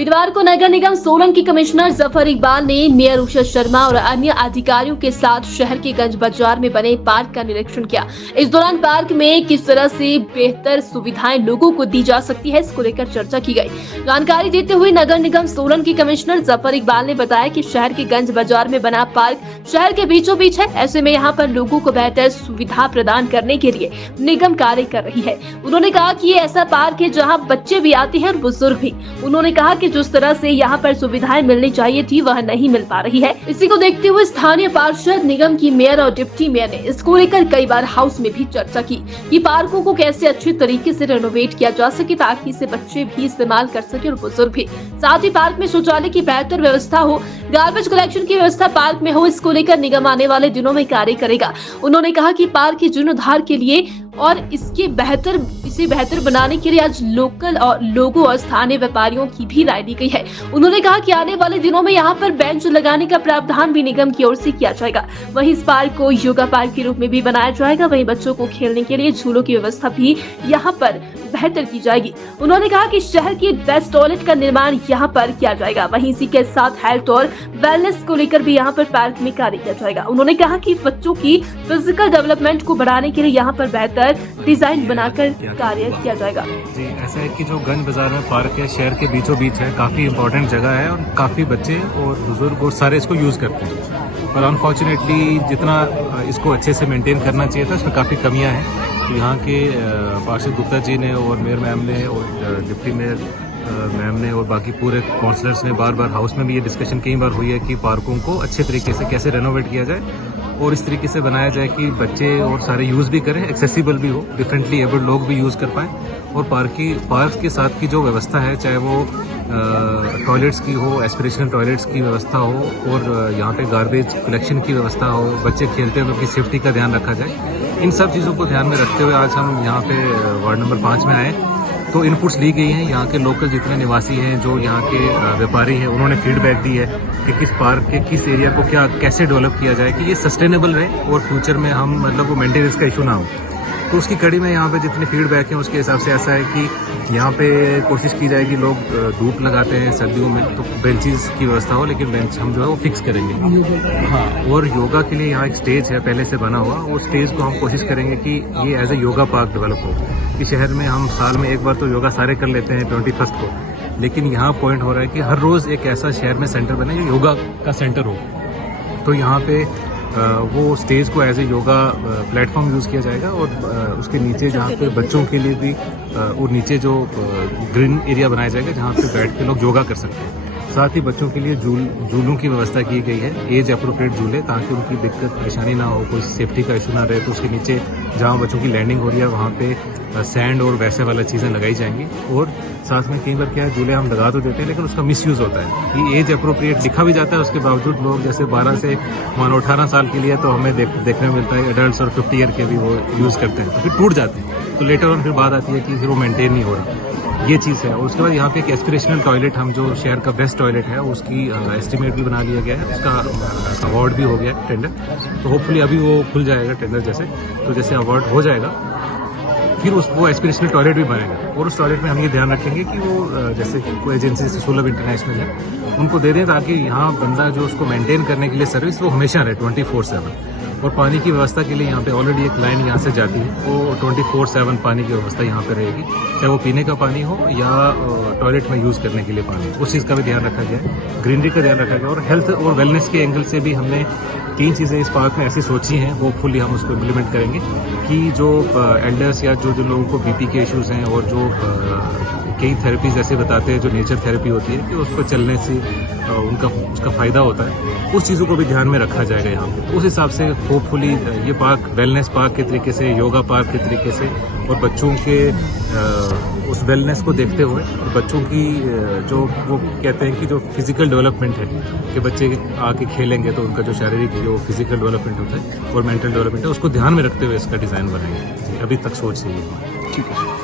वीरवार को नगर निगम सोलन की कमिश्नर जफर इकबाल ने मेयर उषा शर्मा और अन्य अधिकारियों के साथ शहर के गंज बाजार में बने पार्क का निरीक्षण किया। इस दौरान पार्क में किस तरह से बेहतर सुविधाएं लोगों को दी जा सकती है, इसको लेकर चर्चा की गई। जानकारी देते हुए नगर निगम सोलन की कमिश्नर जफर इकबाल ने बताया कि शहर के गंज बाजार में बना पार्क शहर के बीचों बीच है। ऐसे में यहाँ पर लोगों को बेहतर सुविधा प्रदान करने के लिए निगम कार्य कर रही है। उन्होंने कहा कि ये ऐसा पार्क है जहाँ बच्चे भी आते हैं और बुजुर्ग भी। उन्होंने कहा कि जिस तरह से यहाँ पर सुविधाएं मिलनी चाहिए थी वह नहीं मिल पा रही है। इसी को देखते हुए स्थानीय पार्षद, निगम की मेयर और डिप्टी मेयर ने इसको लेकर कई बार हाउस में भी चर्चा की कि पार्कों को कैसे अच्छे तरीके से रेनोवेट किया जा सके ताकि इसे बच्चे भी इस्तेमाल कर सके और बुजुर्ग भी। साथ ही पार्क में शौचालय की बेहतर व्यवस्था हो, गार्बेज कलेक्शन की व्यवस्था पार्क में हो। इसको लेकर निगम आने वाले दिनों में कार्य करेगा। उन्होंने कहा कि पार्क के जीर्णोद्धार के लिए और इसे बेहतर बनाने के लिए आज लोकल और लोगों और स्थानीय व्यापारियों की भी राय ली गई है। उन्होंने कहा कि आने वाले दिनों में यहाँ पर बेंच लगाने का प्रावधान भी निगम की ओर से किया जाएगा। वहीं इस पार्क को योगा पार्क के रूप में भी बनाया जाएगा। वहीं बच्चों को खेलने के लिए झूलों की व्यवस्था भी यहाँ पर बेहतर की जाएगी। उन्होंने कहा कि शहर की बेस्ट टॉयलेट का निर्माण यहाँ पर किया जाएगा। वहीं इसी के साथ हेल्थ और वेलनेस को लेकर भी यहाँ पर पार्क में कार्य किया जाएगा। उन्होंने कहा कि बच्चों की फिजिकल डेवलपमेंट को बढ़ाने के लिए यहाँ पर बेहतर डिजाइन बनाकर कार्य किया जाएगा। जी, ऐसा है कि जो गंज बाजार में पार्क है शहर के बीचों बीच है, काफ़ी इम्पोर्टेंट जगह है और काफ़ी बच्चे और बुजुर्ग और सारे इसको यूज़ करते हैं। और अनफॉर्चुनेटली जितना इसको अच्छे से मेंटेन करना चाहिए था उसमें काफ़ी कमियां हैं। तो यहाँ के पार्षद गुप्ता जी ने और मेयर मैम ने और डिप्टी मेयर मैम ने और बाकी पूरे काउंसलर्स ने बार बार हाउस में भी ये डिस्कशन कई बार हुई है कि पार्कों को अच्छे तरीके से कैसे रेनोवेट किया जाए और इस तरीके से बनाया जाए कि बच्चे और सारे यूज़ भी करें, एक्सेसिबल भी हो, डिफरेंटली एबल्ड लोग भी यूज़ कर पाएँ। और पार्क के साथ की जो व्यवस्था है, चाहे वो टॉयलेट्स की हो, एस्पिरेशनल टॉयलेट्स की व्यवस्था हो और यहाँ पे गार्बेज कलेक्शन की व्यवस्था हो, बच्चे खेलते हुए अपनी सेफ्टी का ध्यान रखा जाए। इन सब चीज़ों को ध्यान में रखते हुए आज हम यहाँ पे वार्ड नंबर 5 में आए। तो इनपुट्स ली गई हैं। यहाँ के लोकल जितने निवासी हैं, जो यहाँ के व्यापारी हैं, उन्होंने फीडबैक दी है कि किस पार्क के किस एरिया को कैसे डेवलप किया जाए कि ये सस्टेनेबल रहे और फ्यूचर में हम वो मेंटेनेंस का इशू ना हो। तो उसकी कड़ी में यहाँ पे जितने फीडबैक हैं उसके हिसाब से ऐसा है कि यहाँ पे कोशिश की जाएगी, लोग धूप लगाते हैं सर्दियों में तो बेंचेस की व्यवस्था हो, लेकिन बेंच हम जो है वो फिक्स करेंगे। हाँ, और योगा के लिए यहाँ एक स्टेज है पहले से बना हुआ, वो स्टेज को हम कोशिश करेंगे कि ये as a yoga park develop हो। कि शहर में हम साल में एक बार तो योगा सारे कर लेते हैं 21 को, लेकिन यहाँ पॉइंट हो रहा है कि हर रोज़ एक ऐसा शहर में सेंटर बने जो योगा का सेंटर हो। तो यहाँ पे वो स्टेज को as a yoga platform use किया जाएगा और उसके नीचे जहाँ पे बच्चों के लिए भी और नीचे जो ग्रीन एरिया बनाया जाएगा जहाँ पे बैठ के लोग योगा कर सकते हैं। साथ ही बच्चों के लिए झूलों की व्यवस्था की गई है, एज अप्रोप्रिएट झूले, ताकि उनकी दिक्कत परेशानी ना हो, कोई सेफ्टी का इशू ना रहे। तो उसके नीचे जहाँ बच्चों की लैंडिंग हो रही है वहाँ पे सैंड और वैसे वाला चीज़ें लगाई जाएंगी। और साथ में कई बार क्या है, झूले हम लगा तो देते हैं लेकिन उसका मिसयूज़ होता है कि एज अप्रोप्रिएट लिखा भी जाता है, उसके बावजूद लोग जैसे 12 से 18 साल के लिए तो हमें देखने में मिलता है एडल्ट और 50 ईयर के भी वो यूज़ करते हैं, तो फिर टूट जाते हैं। तो लेटर ऑन फिर बात आती है कि फिर वो मेंटेन नहीं हो रहा, ये चीज़ है। और उसके बाद यहाँ पे एक एस्पिरेशनल टॉयलेट, हम जो शहर का बेस्ट टॉयलेट है उसकी एस्टिमेट भी बना लिया गया है, उसका अवार्ड भी हो गया है टेंडर। तो होपफुली अभी वो खुल जाएगा टेंडर जैसे, तो जैसे अवार्ड हो जाएगा फिर वो एस्पिरेशनल टॉयलेट भी बनेगा। और उस टॉयलेट में हम ये ध्यान रखेंगे कि वो जैसे कोई एजेंसी जैसे सुलभ इंटरनेशनल है उनको दे दें, ताकि यहाँ बंदा जो उसको मेंटेन करने के लिए सर्विस वो हमेशा रहे 24/7। और पानी की व्यवस्था के लिए यहाँ पे ऑलरेडी एक लाइन यहाँ से जाती है, वो 24/7 पानी की व्यवस्था यहाँ पे रहेगी, चाहे वो पीने का पानी हो या टॉयलेट में यूज़ करने के लिए पानी। उस चीज़ का भी ध्यान रखा गया है, ग्रीनरी का ध्यान रखा गया। और हेल्थ और वेलनेस के एंगल से भी हमने 3 चीज़ें इस पार्क में ऐसी सोची हैं, होपफुली हम उसको इम्प्लीमेंट करेंगे कि जो एल्डर्स या जो लोगों को बीपी के इश्यूज़ हैं और जो कई थेरेपीज ऐसे बताते हैं जो नेचर थेरेपी होती है कि उसको चलने से उसका फ़ायदा होता है, उस चीज़ों को भी ध्यान में रखा जाएगा यहाँ पे। उस हिसाब से होपफुली ये पार्क वेलनेस पार्क के तरीके से, योगा पार्क के तरीके से और बच्चों के उस वेलनेस को देखते हुए और बच्चों की जो वो कहते हैं कि जो फिजिकल डेवलपमेंट है कि बच्चे आके खेलेंगे तो उनका जो शारीरिक जो फिजिकल डेवलपमेंट होता है और मेंटल डेवलपमेंट है उसको ध्यान में रखते हुए इसका डिज़ाइन बनाएंगे। अभी तक सोच रही है। ठीक है।